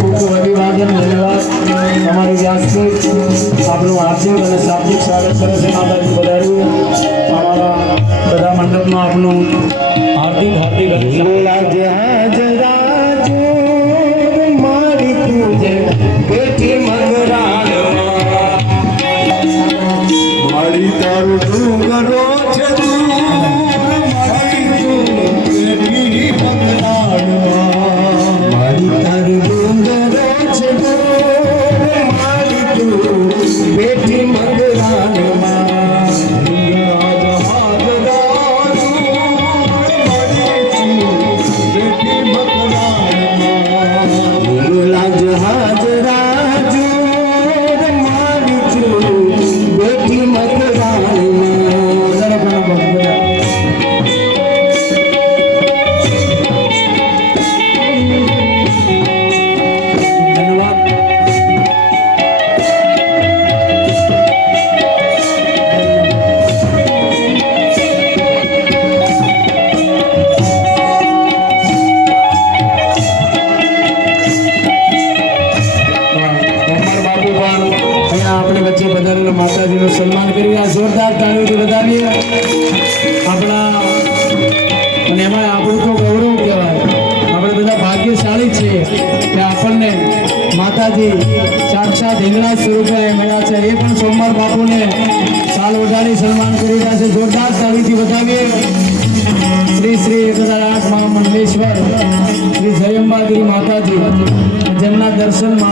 ખૂબ ખૂબ અભિવાદન, ધન્યવાદ. અમારી વ્યાસપીઠ આપણું હાર્દિક અને શાબ્દિક સ્વાગત કરે છે. માતાજી પધાર્યું બધા મંડપમાં આપનું હાર્દિક હાર્દિક તું આપણે વચ્ચે પધારેલા માતાજીનું સન્માન કરી આ જોરદાર તાળીઓથી વધારીએ. આપણા અને એમાં આપણું તો ગૌરવ કહેવાય. આપણે બધા ભાગ્યશાળી છીએ કે આપણને માતાજી સાક્ષાત હિંગળા સ્વરૂપે મળ્યા છે. એ પણ સોમવાર બાપુને સાલ ઓઢાડી સન્માન કરી રહ્યા છે. જોરદાર તાળીથી વધાવીએ. શ્રી શ્રી એક હજાર આઠ મહામંડલેશ્વર, શ્રી જયંબાગીરી માતાજી, જેમના દર્શન